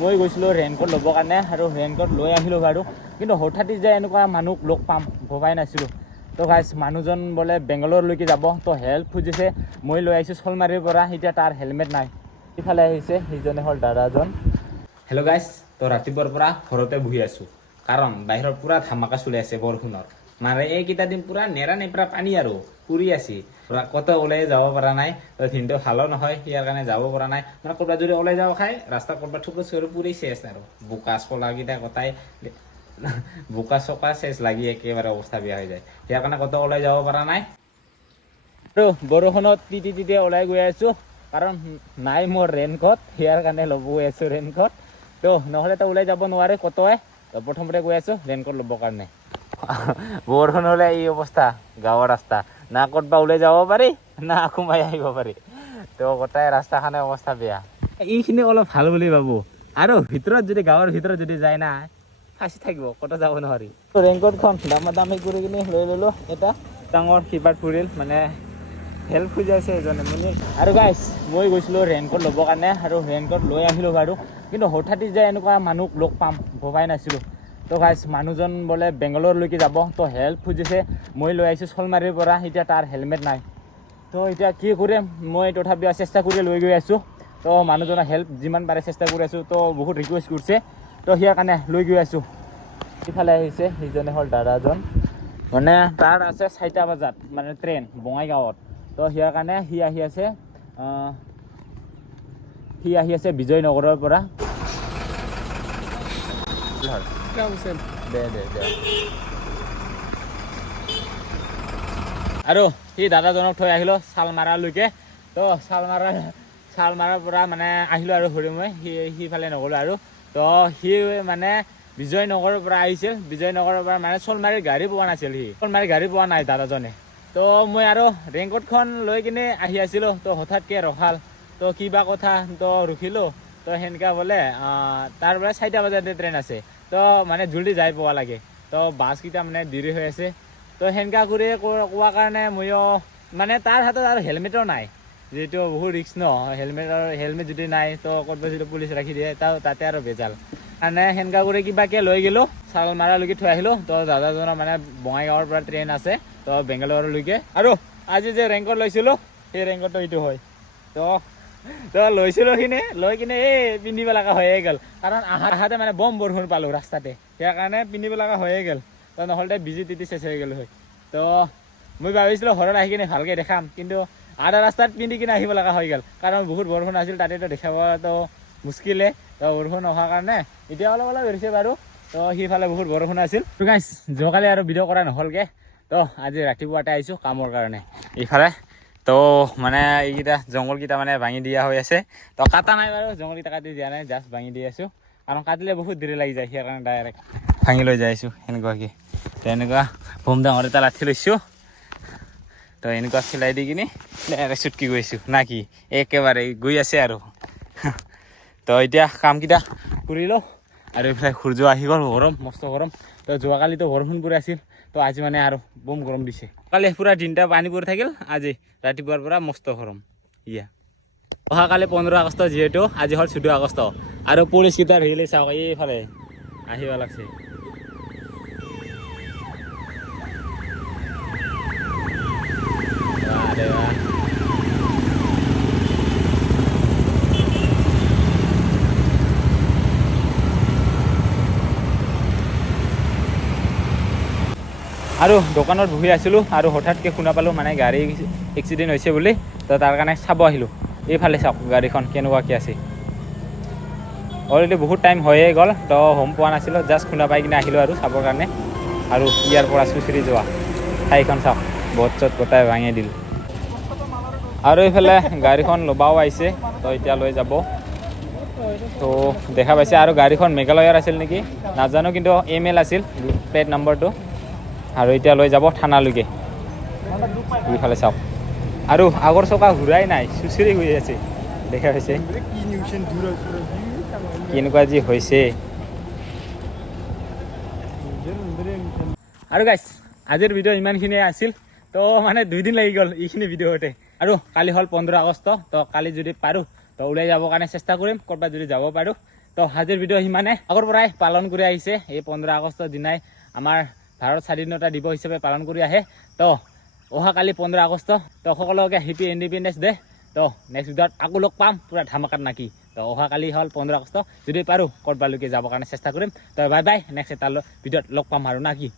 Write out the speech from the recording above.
মই গৈছিলোঁ ৰেইনকোট ল'বৰ কাৰণে আৰু ৰেইনকোট লৈ আহিলোঁ বাৰু কিন্তু হঠাৎ যে এনেকুৱা মানুহ লগ পাম ভবাই নাছিলোঁ তো গাইছ মানুহজন বোলে বেংগলোৰলৈকে যাব তো হেল্প খুজিছে মই লৈ আহিছোঁ শলমাৰীৰ পৰা এতিয়া তাৰ হেলমেট নাই ইফালে আহিছে সিজনে হ'ল দাদাজন হেল্ল' গাইছ তো ৰাতিপুৱাৰ পৰা ঘৰতে বহি আছোঁ কাৰণ বাহিৰত পূৰা ধামাকা চলি আছে বৰষুণৰ মানে এইকেইটা দিন পূৰা নেৰা নেপৰা পানী আৰু পুৰি আছে ক'তো ওলাই যাব পৰা নাই তো দিনটো ভালো নহয় ইয়াৰ কাৰণে যাব পৰা নাই মানে ক'ৰবাত যদি ওলাই যাব খাই ৰাস্তা ক'ৰবাত ঠুকুৰ চুকুৰ পুৰিছে আছে আৰু বোকা চলাকেইটা কটাই বোকা চকা চেচ লাগি একেবাৰে অৱস্থা বেয়া হৈ যায় ইয়াৰ কাৰণে ক'তো ওলাই যাব পৰা নাই আৰু বৰষুণত তিতি তিতি ওলাই গৈ আছোঁ কাৰণ নাই মোৰ ৰেইনকোট ইয়াৰ কাৰণে ল'ব গৈ আছোঁ ৰেইনকোট তো নহ'লেতো ওলাই যাব নোৱাৰে ক'তোৱে তো প্ৰথমতে গৈ আছোঁ ৰেইনকোট ল'বৰ কাৰণে বৰষুণ হ'লে এই অৱস্থা গাঁৱৰ ৰাস্তা না ক'তবা ওলাই যাব পাৰি না সোমাই আহিব পাৰি তো গোটাই ৰাস্তাখনে অৱস্থা বেয়া এইখিনি অলপ ভাল বুলি ভাবোঁ আৰু ভিতৰত যদি গাঁৱৰ ভিতৰত যদি যায় না ফাঁচি থাকিব ক'তো যাব নোৱাৰি ৰেইনকোটখন দামী কৰি কিনে লৈ ল'লোঁ এটা ডাঙৰ কিপাৰ ফুৰিল মানে হেল্প খুজি আছে এজনে মানে আৰু গাইছ মই গৈছিলোঁ ৰেইনকোট ল'বৰ কাৰণে আৰু ৰেইনকোট লৈ আহিলোঁ বাৰু কিন্তু হঠাৎ যে এনেকুৱা মানুহ লগ পাম ভবাই নাছিলোঁ তো গাইছ মানুহজন বোলে বেংগলোৰলৈকে যাব তো হেল্প খুজিছে মই লৈ আহিছোঁ শলমাৰীৰ পৰা এতিয়া তাৰ হেলমেট নাই তো এতিয়া কি কৰিম মই তথাপিও চেষ্টা কৰি লৈ গৈ আছোঁ তো মানুহজনৰ হেল্প যিমান পাৰে চেষ্টা কৰি আছোঁ তো বহুত ৰিকুৱেষ্ট কৰিছে তো সিয়াৰ কাৰণে লৈ গৈ আছোঁ ইফালে আহিছে সিজনে হ'ল দাদাজন মানে তাৰ আছে 4টা বজাত মানে ট্ৰেইন বঙাইগাঁৱত তো সিয়াৰ কাৰণে সি আহি আছে বিজয়নগৰৰ পৰা আৰু সি দাদাজনক থৈ আহিলোঁ শালমাৰালৈকে তো শালমাৰাৰ পৰা মানে আহিলোঁ আৰু ঘূৰি মই সিফালে নগ'লোঁ আৰু তো সি মানে বিজয়নগৰৰ পৰা আহিছিল বিজয়নগৰৰ পৰা মানে শলমাৰীৰ গাড়ী পোৱা নাছিল শলমাৰীৰ গাড়ী পোৱা নাই দাদাজনে তো মই আৰু ৰেইনকোটখন লৈ কিনে আহি আছিলোঁ তো হঠাৎকৈ ৰখাল তো কিবা কথা তো ৰখিলোঁ তো সেনেকুৱা বোলে তাৰ পৰা 4টা বজাতে ট্ৰেইন আছে তো মানে জল্দি যাই পোৱা লাগে তো বাছকেইটা মানে দেৰি হৈ আছে তো সেনেকুৱা কৰি কোৱাৰ কাৰণে ময়ো মানে তাৰ হাতত আৰু হেলমেটো নাই যিহেতু বহুত ৰিস্ক ন হেলমেট যদি নাই তো ক'ৰবাত যদি পুলিচ ৰাখি দিয়ে তাতে আৰু ভেজাল মানে সেনেকুৱা কৰি কিবাকৈ লৈ গ'লোঁ শালমাৰালৈকে থৈ আহিলোঁ তো দাদাজনৰ মানে বঙাইগাঁৱৰ পৰা ট্ৰেইন আছে তো বেংগালোৰলৈকে আৰু আজি যে ৰেইনকোট লৈছিলোঁ সেই ৰেইনকোটটো এইটো হয় তো লৈছিলোঁ লৈ কিনে এই পিন্ধিব লগা হৈয়ে গ'ল কাৰণ আহাতে মানে বম বৰষুণ পালোঁ ৰাস্তাতে সেইকাৰণে পিন্ধিব লগা হৈয়ে গ'ল তো নহ'লে বিজি তিতি চেচ হৈ গ'ল হয় তো মই ভাবিছিলোঁ ঘৰত আহি কিনে ভালকৈ দেখাম কিন্তু আধা ৰাস্তাত পিন্ধি কিনে আহিব লগা হৈ গ'ল কাৰণ বহুত বৰষুণ আছিল তাতেতো দেখাবতো মুস্কিলে তো বৰষুণ নোহোৱাৰ কাৰণে এতিয়া অলপ ধৰিছে বাৰু তো সিফালে বহুত বৰষুণ আছিল গাইছ যোৱাকালি আৰু ভিডিঅ' কৰা নহ'লগৈ তো আজি ৰাতিপুৱাতে আহিছোঁ কামৰ কাৰণে ইফালে তো মানে এইকেইটা জংঘলকেইটা মানে ভাঙি দিয়া হৈ আছে তো কাটা নাই বাৰু জংঘলকেইটা কাটি দিয়া নাই জাষ্ট ভাঙি দি আছোঁ কাৰণ কাটিলে বহুত দেৰি লাগি যায় সেইকাৰণে ডাইৰেক্ট ভাঙি লৈ যাই আছোঁ সেনেকুৱাকৈ তো এনেকুৱা বম ডাঙৰ এটা লাঠি লৈছোঁ তো এনেকুৱা চিলাই দি কিনি ডাইৰেক্ট চুটকি গৈছোঁ না কি একেবাৰে গৈ আছে আৰু তো এতিয়া কামকেইটা কৰি লওঁ আৰু এইফালে সূৰ্য আহি গ'ল গৰম মস্ত গৰম তো যোৱাকালিতো বৰষুণ পৰি আছিল তো আজি মানে আৰু বম গৰম দিছে কালি পুৰা দিনটা পানী পৰি থাকিল আজি ৰাতিপুৱাৰ পৰা মস্ত গৰম অহাকালি 15 আগষ্ট যিহেতু আজি হ'ল 14 আগষ্ট আৰু পুলিচকেইটাৰ হেৰি চাওক এইফালে আহিব লাগছে আৰু দোকানত বহি আছিলোঁ আৰু হঠাৎকৈ শুনা পালোঁ মানে গাড়ী এক্সিডেণ্ট হৈছে বুলি তো তাৰ কাৰণে চাব আহিলোঁ এইফালে চাওক গাড়ীখন কেনেকুৱাকৈ আছে অলৰেডি বহুত টাইম হৈয়ে গ'ল তো হোম পোৱা নাছিলোঁ জাষ্ট শুনা পাই কিনে আহিলোঁ আৰু চাবৰ কাৰণে আৰু ইয়াৰ পৰা চুচৰি যোৱা ঠাইখন চাওক বহুত চট গোটাই ভাঙি দিল আৰু এইফালে গাড়ীখন ল'বাও আহিছে তো এতিয়া লৈ যাব তো দেখা পাইছে আৰু গাড়ীখন মেঘালয়ৰ আছিল নেকি নাজানো কিন্তু ML আছিল প্লেট নম্বৰটো আৰু এতিয়া লৈ যাব থানালৈকে এইফালে চাওক আৰু আগৰ চকা ঘূৰাই নাই চুচৰি গৈ আছে দেখা পাইছে কেনেকুৱা যি হৈছে আৰু গাইছ আজিৰ ভিডিঅ' ইমানখিনিয়ে আছিল তো মানে 2 দিন লাগি গ'ল এইখিনি ভিডিঅ'তে আৰু কালি হ'ল 15 আগষ্ট তো কালি যদি পাৰোঁ তো ওলাই যাবৰ কাৰণে চেষ্টা কৰিম ক'ৰবাত যদি যাব পাৰোঁ তো আজিৰ ভিডিঅ' সিমানে আগৰ পৰাই পালন কৰি আহিছে এই 15 আগষ্টৰ দিনাই আমাৰ ভাৰত স্বাধীনতা দিৱস হিচাপে পালন কৰি আহে তো অহাকালি 15 আগষ্ট তো সকলোকে হেপী ইণ্ডিপেণ্ডেন্স ডে তো নেক্সট ভিডিঅ'ত আকৌ লগ পাম পুৰা ধামাকাত নাকি তো অহাকালি হ'ল 15 আগষ্ট যদি পাৰোঁ ক'ৰবালৈকে যাবৰ কাৰণে চেষ্টা কৰিম তো বাই বাই নেক্সট এটা ভিডিঅ'ত লগ পাম আৰু নাকি